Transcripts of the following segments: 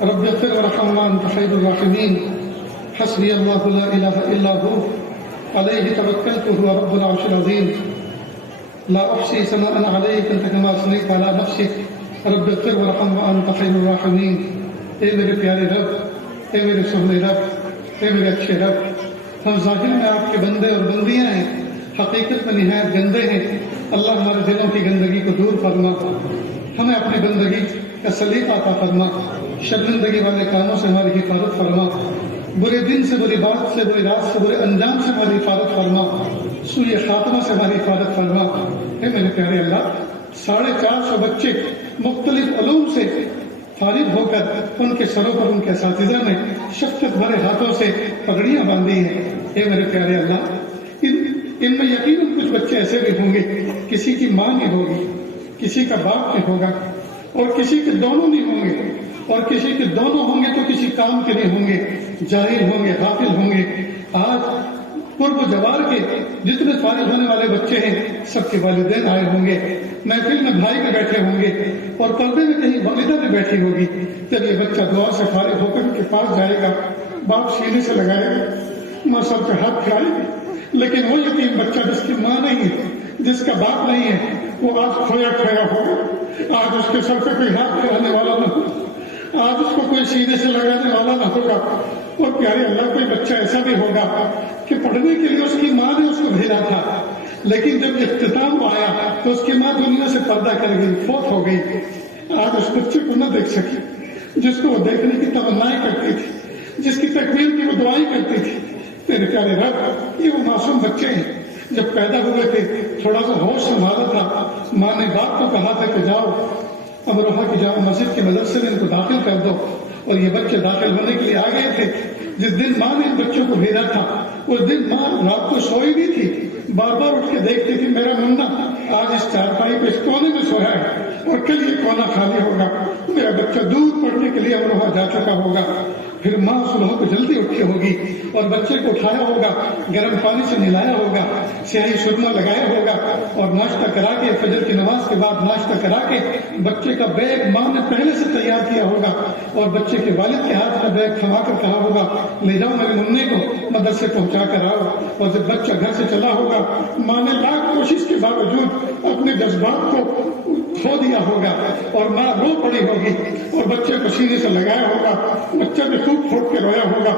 رب اغفر وارحم وانت خیر الراحمین حسبی اللہ لا الہ الا ہو علیہ توکلت وهو رب العرش العظیم لا احصی ثناء علیک انت کما اثنیت علی نفسک رب اغفر وارحم وانت خیر الراحمین۔ اے میرے پیارے رب، اے میرے سہنے رب، اے میرے اچھے رب، ہم ظاہر میں آپ کے بندے اور بندیاں ہیں، حقیقت میں نہایت گندے ہیں۔ اللہ ہمارے دلوں کی گندگی کو دور فرما، ہمیں اپنی بندگی کا سلیقہ عطا فرما، شرمندگی والے کاموں سے ہماری حفاظت فرما، برے دن سے، بری بات سے، بری رات سے، برے انجام سے ہماری حفاظت فرما، سوء خاتمہ سے ہماری حفاظت فرما۔ اے میرے پیارے اللہ، 450 بچے مختلف علوم سے فارغ ہو کر ان کے سروں پر ان کے اساتذہ نے شفقت بھرے ہاتھوں سے پگڑیاں باندھی ہیں۔ اے میرے پیارے اللہ، ان میں یقیناً کچھ بچے ایسے بھی ہوں گے، کسی کی ماں نہیں ہوگی، کسی کا باپ نہیں ہوگا، اور کسی کے دونوں نہیں ہوں گے، اور کسی کے دونوں ہوں گے تو کسی کام کے نہیں ہوں گے، جاہل ہوں گے، غافل ہوں گے۔ آج قرب و جوار کے جتنے فارغ ہونے والے بچے ہیں، سب کے والدین آئے ہوں گے، محفل میں بھائی بھی بیٹھے ہوں گے، اور پردے میں کہیں والدہ بھی بیٹھی ہوگی۔ جب یہ بچہ دعا سے فارغ ہو کر ان کے پاس جائے گا، باپ سینے سے لگائے گا، ماں سر پہ ہاتھ پھیلائے گی، لیکن وہ یتیم بچہ جس کی ماں نہیں ہے، جس کا باپ نہیں ہے، وہ آج کھویا کھویا ہوگا۔ آج اس کے سر پہ کوئی ہاتھ پھیلانے والا نہ ہوگا، آج اس کو کوئی سینے سے لگانے والا نہ ہوگا۔ اور پیارے اللہ، کوئی بچہ ایسا بھی ہوگا کہ پڑھنے کے لیے اس کی ماں نے اس کو بھیجا تھا، لیکن جب اختتام آیا تو اس کی ماں دنیا سے پردہ کر گئی، فوت ہو گئی۔ آج اس بچے کو نہ دیکھ سکی جس کو وہ دیکھنے کی تمنائیں کرتی تھی، جس کی تکمیل کی وہ دعائیں کرتی تھی۔ میرے پیارے رب، یہ وہ معصوم بچے ہیں، جب پیدا ہوئے تھے تھوڑا سا ہوش سنبھالا تھا، ماں نے باپ کو کہا تھا کہ جاؤ امروہہ کی جامع مسجد کے مدرسے میں ان کو داخل کر دو، اور یہ بچے داخل ہونے کے لیے آ گئے تھے۔ جس دن ماں نے ان بچوں کو بھیجا تھا، اس دن ماں رات کو سوئی بھی تھی، بار بار اٹھ کے دیکھتی تھی میرا منا آج اس چارپائی پہ اس کونے میں سویا ہے، اور کل یہ کونا خالی ہوگا، میرا بچہ دودھ پڑنے کے لیے امروہہ جا چکا ہوگا۔ پھر ماں صبح کو جلدی اٹھی ہوگی اور بچے کو اٹھایا ہوگا، گرم پانی سے نہلایا ہوگا، سیاہی سرما لگایا ہوگا، اور ناشتہ کرا کے فجر کی نماز کے بعد ناشتہ کرا کے بچے کا بیگ ماں نے پہلے سے تیار کیا ہوگا، اور بچے کے والد کے ہاتھ میں بیگ تھما کر کہا ہوگا لے جاؤ میرے منہ کو مدرسے پہنچا کر آؤ۔ اور جب بچہ گھر سے چلا ہوگا، ماں نے لاکھ کوشش کے باوجود اپنے جذبات کو کھو دیا ہوگا، اور ماں رو پڑی ہوگی، اور بچے کو سینے سے لگایا ہوگا، بچہ بھی خوب پھوٹ کے رویا ہوگا،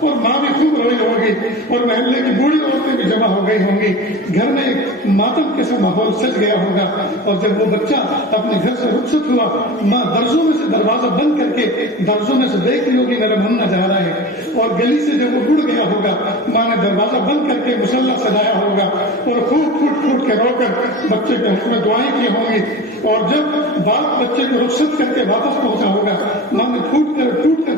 اور ماں بھی خوب روئی ہوگی، اور محلے کی بوڑھی عورتیں بھی جمع ہو گئی ہوں گی، گھر میں ایک ماتم کے سا ماحول سج گیا ہوگا۔ اور جب وہ بچہ اپنے گھر سے رخصت ہوا، ماں درزوں میں سے دروازہ بند کر کے درزوں میں سے دیکھ رہی ہوگی میرا منا جا رہا ہے، اور گلی سے جب وہ اڑ گیا ہوگا، ماں نے دروازہ بند کر کے مصلی سجایا ہوگا، اور خوب پھوٹ پھوٹ کے رو کر بچے کے حق میں دعائیں کی ہوں گی۔ اور جب باپ بچے کو رخصت کر کے واپس پہنچا ہوگا، ماں نے پھوٹ کر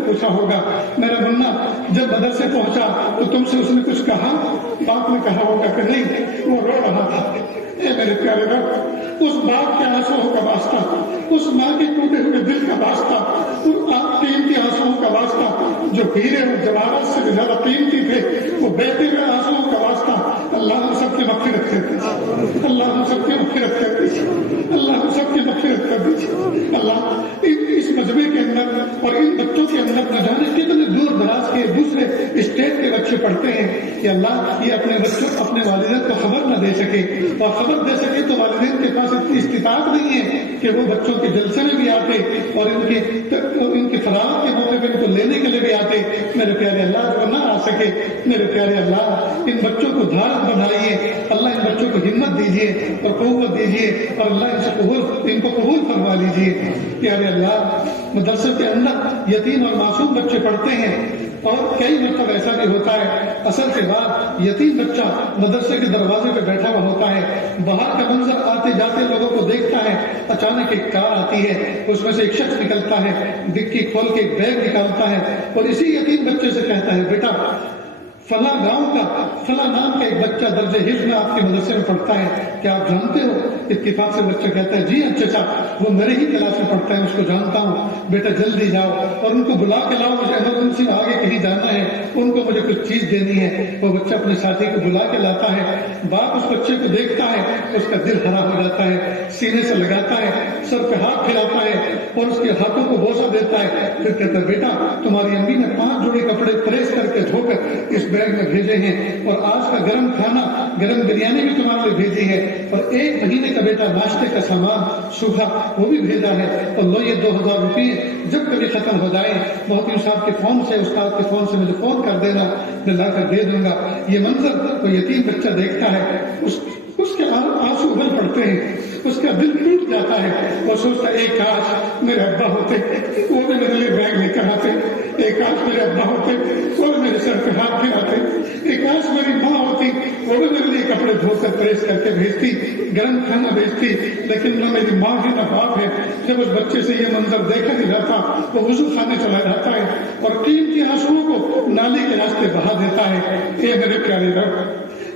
پوچھا ہوگا میرا منا جب مدرسے پہنچا تو تم سے اس نے کچھ کہا؟ باپ نے کہا ہوگا کہ نہیں، وہ رو رہا تھا۔ اے میرے پیارے رب، اس باپ کے آنسوؤں کا واسطہ، اس ماں کے ٹوٹے ہوئے دل کا واسطہ، ان قیمتی آنسوؤں کا واسطہ جو ہیرے اور جواہرات سے بھی زیادہ قیمتی تھے، وہ بہتے ہوئے آنسوؤں کا واسطہ، اللہ ہم سب کی مغفرت کر دیجیے، اللہ ہم سب کی مغفرت کر دیجیے، اللہ ہم سب کی مغفرت کر دیجیے۔ اللہ اس مجمع کے اندر اور ان بچوں کے اندر نہ جانے کتنے دور دراز کے دوسرے اسٹیٹ کے بچے پڑھتے ہیں کہ اللہ یہ اپنے بچوں اپنے والدین کو خبر نہ دے سکے، اور خبر دے سکے تو والدین کے پاس اتنی استطاعت نہیں ہے کہ وہ بچوں کے جلسے میں بھی آتے اور ان کی فراغت کے موقع پہ ان کو لینے کے لیے بھی آتے۔ میرے پیارے اللہ وہ نہ آ سکے، میرے پیارے اللہ ان بچوں کو دھارت بنائیے، اللہ ان بچوں کو ہمت دیجیے اور قوت دیجیے، اور اللہ ان کو قبول فرما لیجیے۔ پیارے اللہ، مدرسے کے اندر یتیم اور معصوم بچے پڑھتے ہیں، اور کئی مرتبہ ایسا بھی ہوتا ہے اصل کے بعد یتیم بچہ مدرسے کے دروازے پہ بیٹھا ہوا ہوتا ہے، باہر کا منظر آتے جاتے لوگوں کو دیکھتا ہے، اچانک ایک کار آتی ہے، اس میں سے ایک شخص نکلتا ہے، ڈکی کھول کے ایک بیگ نکالتا ہے، اور اسی یتیم بچے سے کہتا ہے بیٹا فلاں گاؤں کا فلاں نام کا ایک بچہ درجہ حفظ میں آپ کے مدرسے میں پڑھتا ہے، کیا آپ جانتے ہو اتفاق سے بچہ کہتا ہے جی چچا وہ میرے ہی کلاس میں پڑھتا ہے، اس کو جانتا ہوں، بیٹا جلدی جاؤ اور ان کو بلا کے لاؤ، مجھے ایمرجنسی میں آگے کہیں جانا ہے، ان کو مجھے کچھ چیز دینی ہے۔ وہ بچہ اپنے ساتھی کو بلا کے لاتا ہے، باپ اس بچے کو دیکھتا ہے، اس کا دل ہرا ہو جاتا ہے، سینے سے لگاتا ہے، سر پہ ہاتھ پھیلاتا ہے اور اس کے ہاتھوں کو بوسہ دیتا ہے، پھر کہتا ہے بیٹا تمہاری امی نے 5 جوڑے کپڑے پریس کر کے دھو کر اس بیگ میں بھیجے ہیں، اور آج کا گرم کھانا، گرم بریانی بھی تمہارے لیے بھیجی ہے، اور 1 مہینے کا بیٹا ناشتے کا سامان صبح وہ بھی بھیجا ہے، اور لو یہ 2000 روپئے جب کبھی ختم ہو جائے محترم صاحب کے فون سے، استاد کے فون سے مجھے فون کر دینا، میں لا کر دے دوں گا۔ یہ منظر کوئی یتیم بچہ دیکھتا ہے، اس کے آنسو ابل پڑتے ہیں، اس کا دل ٹوٹ جاتا ہے، اور سوچتا ہے ایک کاش میرے ابا ہوتے وہ بھی میرے لیے بیگ لے کر آتے، ایک کاش میرے ابا ہوتے وہ بھی میرے سر پہ ہاتھ پھیلاتے، ایک کاش میری ماں ہوتی وہ بھی میرے لیے کپڑے دھو کر پریس کر کے بھیجتی، گرم کھانا بھیجتی، لیکن نہ میری ماں ہے نہ باپ ہے۔ جب اس بچے سے یہ منظر دیکھا نہیں جاتا وہ وضو خانے چلا جاتا ہے اور قیمتی آنسوؤں کو نالی کے راستے بہا دیتا ہے۔ اے میرے پیارے رب،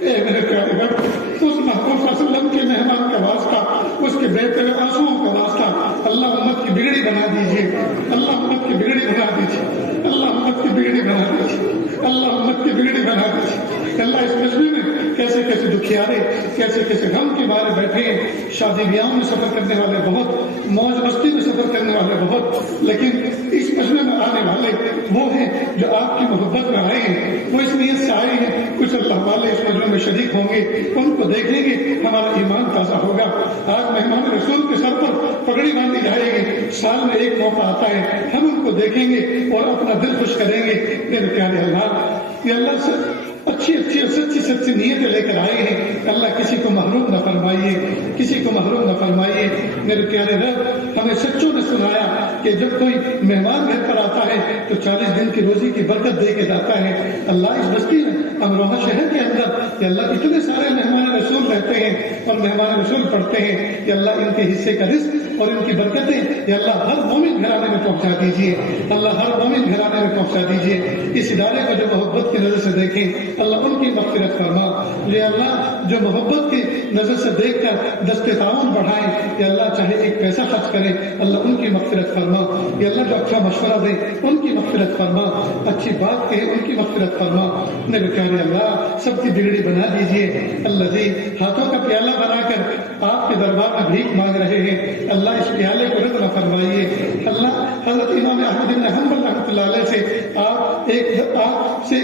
اے میرے پیارے رب، اس محبوب صلی اللہ علیہ وسلم کے مہمان کا واسطہ، اس کے بہتے ہوئے آنسوؤں کا واسطہ، اللہ امت کی بگڑی بنا دیجیے، اللہ امت کی بگڑی بنا دیجیے، اللہ امت کی بگڑی بنا دیجیے، اللہ امت کی بگڑی بنا دیجیے۔ اللہ اس مجمع میں کیسے کیسے دکھیارے، کیسے کیسے غم کے بارے بیٹھے ہیں، شادی بیاہ میں سفر کرنے والے بہت، موج مستی میں سفر کرنے والے بہت، لیکن اس مجمع میں آنے والے وہ ہیں جو آپ کی محبت میں آئے ہیں، وہ اس نیت سے آئے ہیں، کچھ اللہ والے اس مجمع میں شریک ہوں گے، ان کو دیکھیں گے ہمارا ایمان تازہ ہوگا۔ آج مہمان رسول کے سر پر پگڑی باندھی جائے گی، سال میں ایک موقع آتا ہے، ہم ان کو دیکھیں گے اور اپنا دل خوش کریں گے۔ میرے پیارے اللہ، یہ اللہ سے اچھی اچھی اور سچی سچی نیتیں لے کر آئے ہیں، اللہ کسی کو محروم نہ فرمائیے، کسی کو محروم نہ فرمائیے۔ میرے پیارے رب، ہمیں سچوں نے سنایا کہ جب کوئی مہمان گھر پر آتا ہے تو 40 دن کی روزی کی برکت دے کے جاتا ہے۔ اللہ اس بستی میں امروہہ شہر کے اندر کہ اللہ اتنے سارے مہمان رسول رہتے ہیں اور مہمان رسول پڑھتے ہیں کہ اللہ ان کے حصے کا رزق اور ان کی برکتیں یا اللہ ہر مومن گھرانے میں پہنچا دیجیے، اللہ ہر مومن گھرانے میں پہنچا دیجیے۔ اس ادارے کو جو محبت کی نظر سے دیکھیں اللہ ان کی مغفرت فرما، یا اللہ جو محبت کی نظر سے دیکھ کر دست تعاون بڑھائیں، یا اللہ چاہے ایک پیسہ خرچ کرے اللہ ان کی مغفرت فرما، یا اللہ جو اچھا مشورہ دے ان کی مغفرت فرما، اچھی بات کہے ان کی مغفرت فرما۔ میرے پیارے اللہ سب کی بگڑی بنا دیجیے۔ اللہ جی ہاتھوں کا پیالہ بنا کر آپ کے دربار میں بھیک مانگ رہے ہیں، اللہ اس پیالے کو رد نہ فرمائیے۔ اللہ حضرت امام احمد بن حنبل رحمۃ اللہ علیہ سے آپ سے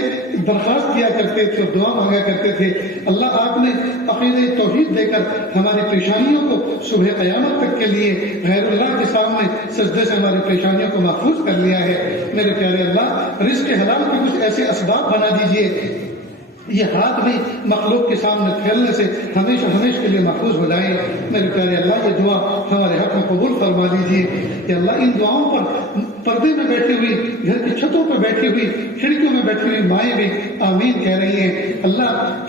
درخواست کیا کرتے تھے، دعا مانگا کرتے تھے، اللہ آپ نے عقیدہ توحید دے کر ہماری پیشانیوں کو صبح قیامت تک کے لیے غیر اللہ کے سامنے سجدے سے ہماری پیشانیوں کو محفوظ کر لیا ہے۔ میرے پیارے اللہ رزق حلال کے کچھ ایسے اسباب بنا دیجیے یہ ہاتھ بھی مخلوق کے سامنے پھیلنے سے ہمیشہ ہمیشہ کے لیے محفوظ ہو جائے۔ میرے پیارے اللہ یہ دعا ہمارے حق میں قبول فرما لیجیے کہ اللہ ان دعاؤں پر پردے میں بیٹھی ہوئی، گھر کی چھتوں پر بیٹھی ہوئی، کھڑکیوں میں بیٹھی ہوئی مائیں بھی آمین کہہ رہی ہیں۔ اللہ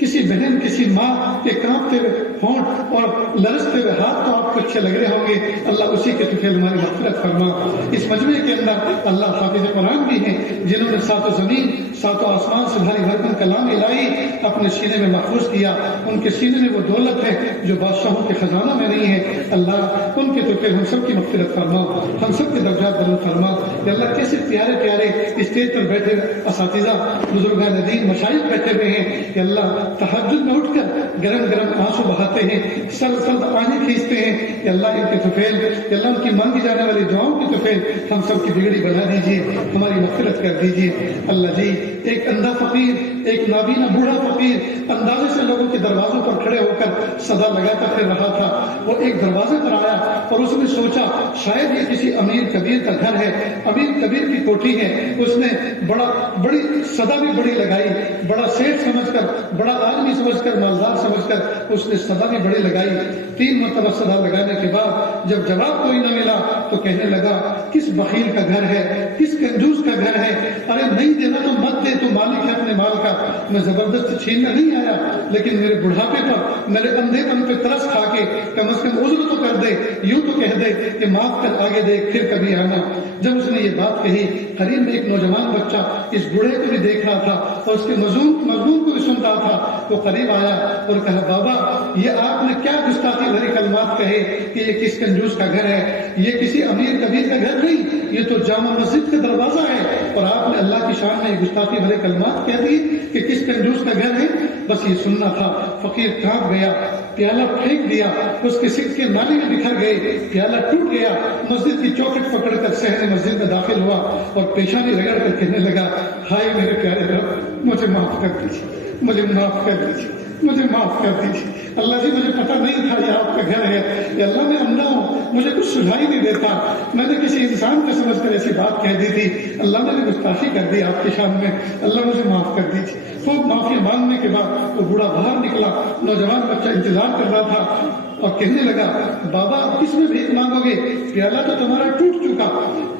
کسی بہن کسی ماں کے کانپتے ہوئے ہونٹ اور لرزتے ہوئے ہاتھ تو آپ کو اچھے لگ رہے ہوں گے، اللہ اسی کے طفیل ہماری مغفرت فرما۔ اس مجمع کے اندر اللہ حافظ قرآن بھی ہیں جنہوں نے ساتوں زمین ساتوں آسمان سے بھاری بھرکن کلام الہی اپنے سینے میں محفوظ کیا، ان کے سینے میں وہ دولت ہے جو بادشاہوں کے خزانوں میں نہیں ہے۔ اللہ ان کے طفیل ہم سب کی مغفرت فرما، ہم سب کے درجات بلند فرما۔ یا اللہ کیسے پیارے پیارے اسٹیج پر بیٹھے اساتذہ بزرگان دین مشائخ بیٹھے ہوئے ہیں کہ اللہ تہجد میں اٹھ کر گرم گرم آنسو بہاتے ہیں، سرد سرد آنکھیں کھینچتے ہیں کہ اللہ ان کے طفیل، کہ اللہ ان کی مانگی جانے والی دعاؤں کی طفیل ہم سب کی بگڑی بنا دیجیے، ہماری مغفرت کر دیجیے۔ اللہ جی ایک اندھا فقیر، ایک نابینا بوڑھا فقیر اندازے سے لوگوں کے دروازوں پر کھڑے ہو کر صدا لگاتا پھر رہا تھا، وہ ایک دروازے پر آیا اور اس نے سوچا شاید یہ کسی امیر کبیر کا گھر ہے، امیر کبیر کی کوٹھی ہے۔ اس نے بڑی صدا بھی بڑی لگائی، بڑا سیٹ سمجھ کر، بڑا آدمی سمجھ کر، مالدار سمجھ کر اس نے صدا بھی بڑی لگائی۔ 3 مرتبہ صدا لگانے کے بعد جب جواب کوئی نہ ملا تو کہنے لگا کس بخیل کا گھر ہے، کس کنجوس کا گھر ہے، ارے نہیں دینا تو مت دے، تو مالک ہے اپنے مال کا، میں زبردست چھیننا نہیں آیا، لیکن میرے بڑھاپے پر میرے اندھے پن پہ ترس کھا کے کم از کم عذر تو کر دے، یوں تو کہہ دے کہ معاف کر آگے دے پھر کبھی آنا۔ جب اس نے یہ بات کہی، قریب میں ایک نوجوان بچہ اس بوڑھے کو بھی دیکھ رہا تھا اور اس کے مضمون کو بھی سن رہا تھا، وہ قریب آیا اور کہا بابا یہ آپ نے کیا گستاخی بھری کلمات کہے کہ یہ کس کنجوس کا گھر ہے، یہ کسی امیر کبیر کا گھر نہیں، یہ تو جامع مسجد کا دروازہ ہے، اور آپ نے اللہ کی شان میں گستاخی بھرے کلمات کہہ دی کہ کس کنجوس کا گھر ہے۔ بس یہ سننا تھا۔ فقیر کانپ گیا، پیالہ پھینک دیا، اس کے سکے نالی میں بکھر گئے، پیالہ ٹوٹ گیا، مسجد کی چوکھٹ پکڑ کر صحن مسجد میں داخل ہوا اور پیشانی رگڑ کر کہنے لگا ہائے میرے پیارے رب، مجھے معاف کر دیجیے، مجھے معاف کر دیجیے، مجھے معاف کر دیجیے۔ اللہ جی مجھے پتہ نہیں تھا یہ آپ کا گھر ہے، یا اللہ میں اندھا ہوں، مجھے کچھ سجھائی نہیں دیتا، میں نے کسی انسان کا سمجھ کر ایسی بات کہہ دی تھی، اللہ میں نے گستاخی کر دی آپ کی شان میں، اللہ مجھے معاف کر دیجیے۔ خوب معافی مانگنے کے بعد وہ بوڑھا باہر نکلا، نوجوان بچہ انتظار کر رہا تھا اور کہنے لگا بابا اب کس میں بھیک مانگو گے، پیالہ تو تمہارا ٹوٹ چکا،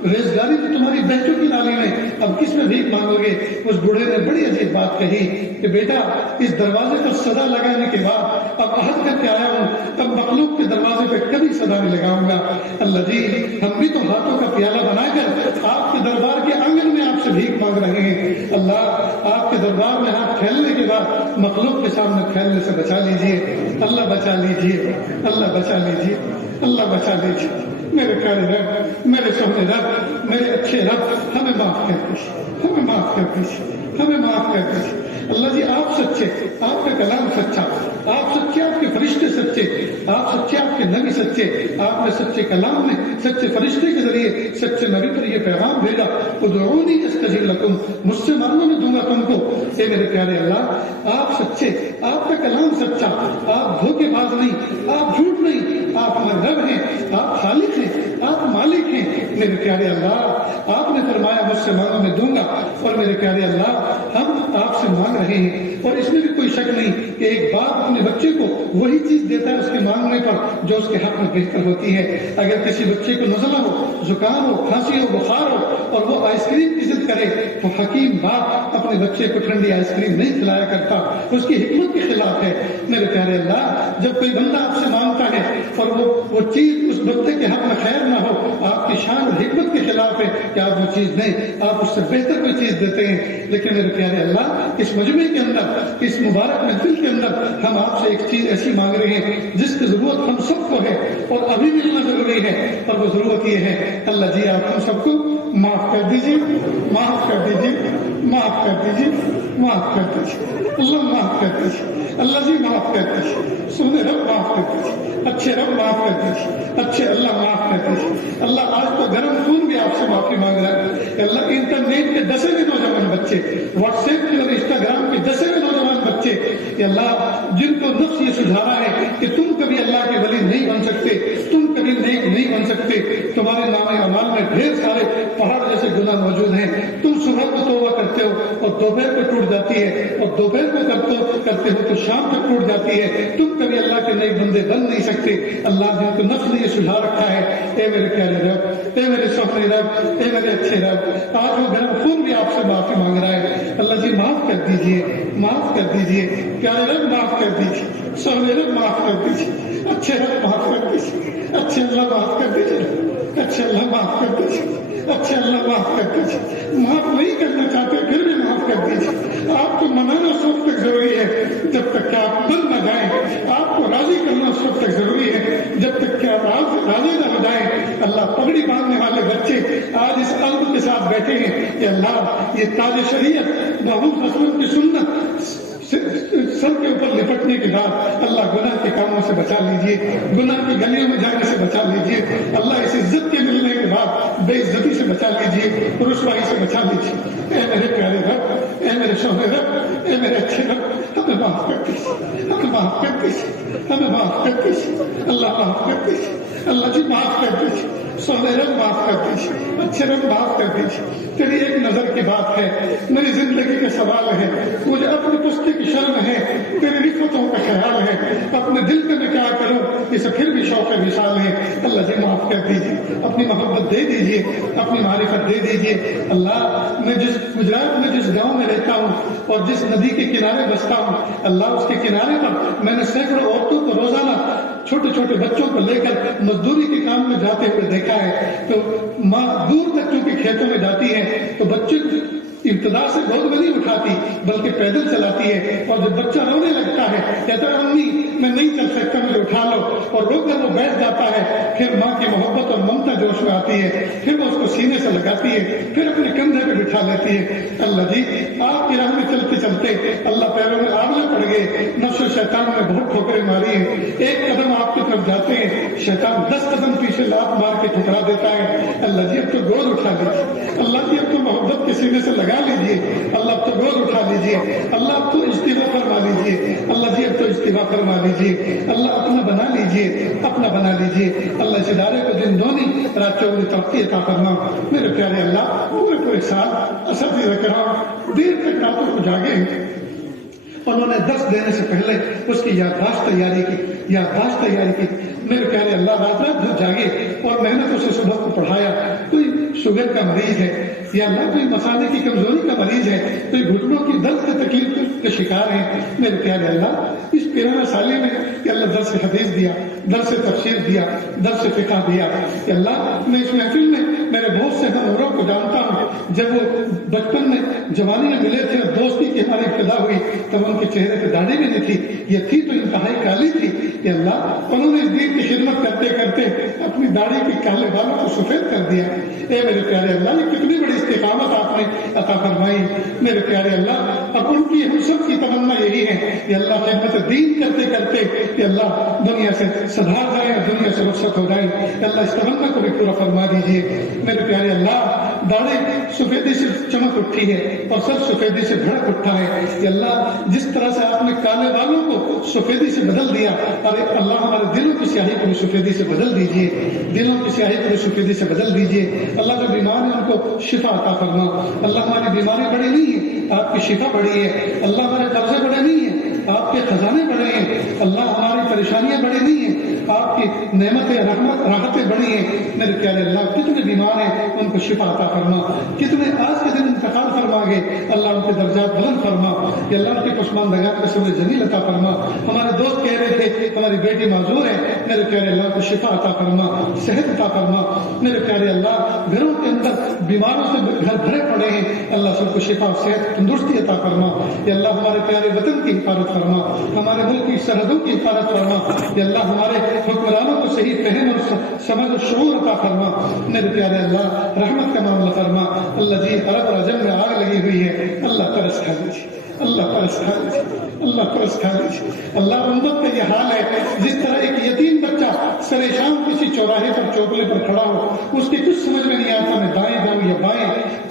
ریزگاری تو تمہاری بہہ چکی نالی میں، اب کس میں بھیک مانگو گے۔ اس بوڑھے نے بڑی عجیب بات کہی کہ بیٹا اس دروازے پر صدا لگانے کے بعد اب عہد کر کے آیا ہوں، اب مخلوق کے دروازے پہ کبھی صدا نہیں لگاؤں گا۔ اللہ جی ہم بھی تو ہاتھوں کا پیالہ بنا کر آپ کے دربار کے آنگن میں آپ سے بھیک مانگ رہے ہیں، اللہ آپ کے دربار میں ہاتھ پھیلنے کے بعد مخلوق کے سامنے پھیلنے سے بچا لیجیے، اللہ بچا لیجیے، اللہ بچا لیجیے، اللہ بچا لیجیے۔ میرے پیارے رب، میرے سونے رب، میرے اچھے رب، ہمیں معاف کر دیجیے، ہمیں معاف کر دیجیے، ہمیں معاف کر دیجیے۔ اللہ جی آپ سچے، آپ کا کلام سچا، آپ سچے، آپ کے فرشتے سچے، آپ سچے، آپ کے نبی سچے، آپ نے سچے کلام میں سچے فرشتے کے ذریعے سچے نبی پر یہ پیغام بھیجا، ادعونی استجب لکم، مجھ سے مانگو میں دوں گا تم کو۔ اے میرے پیارے اللہ آپ سچے، آپ کا کلام سچا، آپ دھوکے باز نہیں، آپ جھوٹ نہیں، آپ ہمارے رب ہیں، آپ خالق ہیں، آپ مالک ہیں۔ میرے پیارے اللہ آپ نے فرمایا مجھ سے مانگو میں دوں گا، اور میرے پیارے اللہ ہم آپ سے مانگ رہے ہیں، اور اس میں بھی کوئی شک نہیں کہ ایک باپ اپنے بچے کو وہی چیز دیتا ہے اس کے مانگنے پر جو اس کے حق میں بہتر ہوتی ہے۔ اگر کسی بچے کو نزلہ ہو، زکام ہو، کھانسی ہو، بخار ہو اور وہ آئس کریم کی ضد کرے تو حکیم باپ اپنے بچے کو ٹھنڈی آئس کریم نہیں کھلایا کرتا، اس کی حکمت کے خلاف ہے۔ میرے پیارے اللہ جب کوئی بندہ آپ سے مانگتا ہے اور وہ چیز اس بچے کے حق میں خیر نہ ہو، آپ کی شان اور حکمت کے خلاف ہے کہ آپ وہ چیز نہیں، آپ اس سے بہتر کوئی چیز دیتے ہیں۔ لیکن میرے پیارے اللہ اس مجمع کے اندر، اس مبارک محفل کے اندر ہم آپ سے ایک چیز ایسی مانگ رہے ہیں جس کی ضرورت ہم سب کو ہے اور ابھی ملنا ضروری ہے، اور وہ ضرورت یہ ہے اللہ جی آپ ہم سب کو معاف کر دیجیے، معاف کر دیجیے، معاف کر دیجیے، معاف کر دیجیے، اللہ معاف کر دیجیے، اللہ جی معاف کر دیجیے، سونے رب معاف کر دیجیے، اچھے رب معاف کر دیجیے، اچھے اللہ معاف کر دیجیے۔ اللہ آج تو گرم خون بھی آپ سے معافی مانگ رہا ہے اللہ، انٹرنیٹ کے دسے ہوئے نوجوان بچے، واٹس ایپ کے اور انسٹاگرام کے دسے ہوئے نوجوان بچے اللہ جن کو نفس یہ سجھا رہا ہے کہ تم کبھی اللہ کے ولی نہیں بن سکتے، تم کبھی نیک نہیں بن سکتے، تمہارے نام اعمال میں ڈھیر سارے پہاڑ جیسے گناہ موجود ہیں، تم صبح کو توبہ کرتے ہو اور دوپہر کو ٹوٹ جاتی ہے، اور دوپہر کو کرتے ہو تو شام تک ٹوٹ جاتی ہے، تم کبھی اللہ کے نیک بندے بن نہیں سکتے۔ اللہ جن کو نفس نے یہ سجھا رکھا ہے، اے میرے پیارے رب، اے میرے سونے رب، اے میرے اچھے رب، آج وہ گرم خون بھی آپ سے معافی مانگ رہا ہے اللہ جی معاف کر دیجیے، معاف کر دیجیے، پیارے رب معاف کر دیجیے، سونے رب معاف کر دیجیے، اچھے رب معاف کر دیجیے، اچھے اللہ معاف کر دیجیے، اچھے اللہ معاف کر دیجیے، اچھے اللہ معاف کر دیجیے۔ معاف نہیں کرنا چاہتے پھر بھی معاف کر دیجیے۔ آپ کو منانا اس وقت تک ضروری ہے جب تک کہ آپ بن نہ جائیں، آپ کو راضی کرنا اس وقت تک ضروری ہے جب تک کہ آپ راضی نہ ہو جائیں۔ اللہ پگڑی باندھنے والے بچے آج اس قلب کے ساتھ بیٹھے ہیں کہ اللہ یہ تاج شریعت محمود رسول کی سنت سر کے اوپر لپٹنے کے بعد اللہ گناہ کے کاموں سے بچا لیجیے، گناہ کی گلیوں میں جانے سے بچا لیجیے، اللہ اس عزت کے ملنے کے بعد بے عزتی سے بچا لیجیے، رسوائی سے بچا لیجیے۔ اے میرے پیارے رب، اے میرے شوہر رب، اے میرے اچھے رب، ہمیں معاف کر دیجیے، ہمیں معاف کر دیجیے، ہمیں معاف کر دیجیے، اللہ معاف کر دیجیے، اللہ جی معاف کر دیجیے، سونے رب معاف کر دیجیے، اچھے رب معاف کر دیجیے۔ تیری ایک نظر کی بات ہے، میری زندگی کا سوال ہے، مجھے اپنے پستے کی شرم ہے، تیری رفتوں کا خیال ہے، اپنے دل میں کیا کروں اسے پھر بھی شوق وصال ہے، اللہ جی معاف کر دیجیے، اپنی محبت دے دیجیے، اپنی معرفت دے دیجیے۔ اللہ میں جس گجرات میں جس گاؤں میں رہتا ہوں اور جس ندی کے کنارے بستا ہوں اللہ اس کے کنارے پر میں نے سینکڑوں عورتوں کو روزانہ چھوٹے چھوٹے بچوں کو لے کر مزدوری کے کام میں جاتے ہوئے دیکھا ہے، تو ماں دور تک چونکہ کھیتوں میں جاتی ہے تو بچے ابتدا سے گود میں نہیں اٹھاتی بلکہ پیدل چلاتی ہے، اور جب بچہ رونے لگتا ہے کہتا ہے امی میں نہیں چل سکتا مجھے اٹھا لو، اور رو کر وہ بیٹھ جاتا ہے، پھر ماں کی محبت اور ممتا جوش میں آتی ہے، پھر وہ اس کو سینے سے لگاتی ہے، پھر اپنے کندھے پہ بٹھا لیتی ہے۔ اللہ جی آپ کی راہ میں چلتے چلتے اللہ پیروں میں آگے پڑ گئے، نفس و شیطان نے بہت ٹھوکریں ماری ہیں، ایک قدم آپ کی طرف جاتے ہیں شیطان 10 قدم پیچھے لات مار کے ٹھکرا دیتا ہے۔ اللہ جی اب تو گود اٹھا لیجیے، اللہ جی اب تو محبت کے سینے سے لگا لیجیے، اللہ اب تو گود اٹھا لیجیے، اللہ اب تو اجتبا فرما لیجیے، اللہ جی اب تو اجتبا فرما لیجیے، اللہ اپنا بنا لیجیے، اپنا بنا لیجیے۔ اللہ اس ادارے کو دن دونی رات چوگنی ترقی عطا فرما۔ میرے پیارے اللہ پورے سال اساتذہ کرام دیر تک راتوں کو جاگے، انہوں نے درس دینے سے پہلے اس کی یادداشت تیاری کی۔ میرے پیارے اللہ رات رات جاگے اور محنتوں سے صبح کو پڑھایا۔ کوئی شوگر کا مریض ہے یا اللہ کوئی مسالے کی کمزوری کا مریض ہے، کوئی گھٹنوں کی درد کی تکلیف کے شکار ہے، میرے پیارے اللہ اس 13 سالے میں کہ اللہ درس حدیث دیا، درس تفسیر دیا، درس فقہ دیا کہ اللہ میں اس محفل میں میرے بہت سے ہم عمروں کو جانتا ہوں، جب وہ بچپن میں جوانی میں ملے تھے اور دوستی کی ہماری ابتدا ہوئی تب ان کے چہرے پہ داڑھی بھی نہیں تھی، یہ تھی تو انتہائی کالی تھی کہ اللہ انہوں نے اس دین کی خدمت کرتے کرتے اپنی داڑھی کے کالے بالوں کو سفید کر دیا۔ اے میرے پیارے اللہ یہ کتنی بڑی استقامت آپ نے عطا فرمائی۔ میرے پیارے اللہ اب ان کی ہم سب کی تمنا یہی ہے کہ اللہ خدمت دین کرتے کرتے کہ اللہ دنیا سے سدھار جائیں اور دنیا سے رخصت ہو جائیں، اللہ اس تمنا کو بھی پورا فرما دیجیے۔ میرے پیارے اللہ داڑھی سفیدی سے چمک اٹھی ہے اور سر سفیدی سے بھڑک اٹھا ہے کہ اللہ جس طرح سے آپ نے کالے بالوں کو سفیدی سے بدل دیا، ارے اللہ ہمارے دلوں کی سیاہی کو بھی سفیدی سے بدل دیجیے، دلوں کی سیاہی کو بھی سفیدی سے بدل دیجیے۔ اللہ جو بیمار ہے ان کو شفا عطا فرما۔ اللہ ہماری بیماری بڑی نہیں ہے، آپ کی شفا بڑی ہے۔ اللہ ہمارے قرضے بڑے نہیں ہیں، آپ کے خزانے بڑے ہیں۔ اللہ ہماری پریشانیاں بڑی نہیں ہیں، آپ کی نعمتیں راحتیں بڑی ہیں۔ میرے پیارے اللہ کتنے بیمار ہیں ان کو شفا عطا فرما، کتنے آج کے دن انتقال فرما گے اللہ ان کے درجات بلند فرما، کہ اللہ ان کی پسماندگان کا صبر جمیل عطا فرما۔ ہمارے دوست کہہ رہے تھے ہماری بیٹی معذور ہے، میرے پیارے اللہ کو شفا عطا فرما، صحت عطا فرما۔ میرے پیارے اللہ گھروں کے اندر بیماروں سے گھر بھرے پڑے ہیں، اللہ سب کو شفا صحت تندرستی عطا فرما۔ کہ اللہ ہمارے پیارے وطن کی حفاظت فرما، ہمارے ملک کی سرحدوں کی حفاظت فرما۔ کہ اللہ ہمارے حکمرانوں کو صحیح فہم اور سمجھ اور شعور عطا فرما۔ میرے پیارے اللہ رحمت کا معاملہ فرما۔ اللہ جی عرب اور عجم میں آگ لگی ہوئی ہے، اللہ ترس کھا لیجیے، اللہ ترس کھا لیجیے، اللہ ترس کھا لیجیے۔ اللہ امت کا یہ حال ہے جس طرح ایک یتیم بچہ سر شام کسی چوراہے پر چوکلے پر کھڑا ہو، اس کی کچھ سمجھ میں نہیں آتا میں دائیں جاؤں یا بائیں،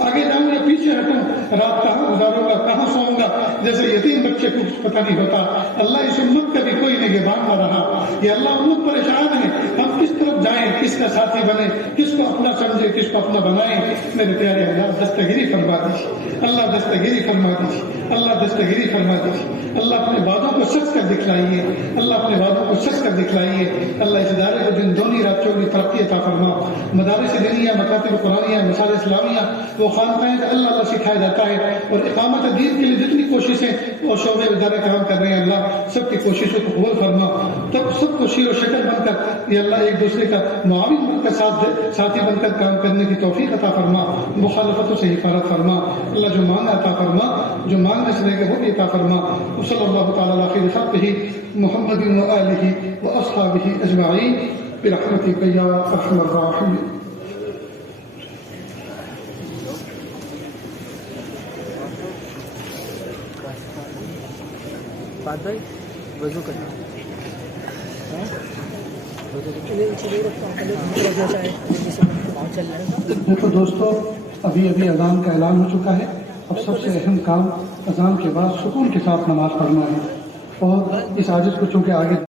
آگے جاؤں یا پیچھے ہٹوں، رات کہاں گزاروں گا، کہاں سوؤں گا، جیسے یتیم بچے کو کچھ پتہ نہیں ہوتا۔ اللہ اس امت کا بھی کوئی نگہبان نہ رہا، یہ اللہ امت پریشان ہے، ہم کس طرف جائیں، کس کا ساتھی بنے، کس کو اپنا سمجھے، کس کو اپنا بنائیں۔ میرے پیارے اللہ دستگیری فرما دیجیے، اللہ دستگیری فرما دیجیے، اللہ دستگیری فرما دیجیے۔ اللہ اپنے وعدوں کو سچ کر دکھلائیے، اللہ اپنے وعدوں کو سچ کر دکھلائیے۔ اللہ اس ادارے کو دن دونی رات چوگنی ترقی عطا فرما۔ مدارس دینیہ، مکاتب قرآنیہ، مساجد اسلامیہ وہ خانقاہیں اللہ سکھایا جاتا ہے، اور اقامت دین کے لیے جتنی کوششیں اور شعبے ادارے کام کر رہے ہیں اللہ سب کی کوششوں کو قبول فرما۔ تب سب کو شیر و شکر بن کر یہ اللہ ایک دوسرے کا معاون بن کر ساتھی بن کر کام کرنے کی توفیق عطا فرما، مخالفتوں سے حفاظت فرما۔ اللہ جو مانگنا عطا فرما، جو مانگنے سے لے کے وہ بھی عطا فرما۔ صلی اللہ تعالیٰ علی خیر خلقہ محمد وآلہ واصحابہ اجمعین برحمتک یا ارحم الراحمین۔ بات بھائی وضو کرنا دیکھو دوستو ابھی اذان کا اعلان ہو چکا ہے، اب سب سے اہم کام اذان کے بعد سکون کے ساتھ نماز پڑھنا ہے، اور اس عاجز کو چونکہ آگے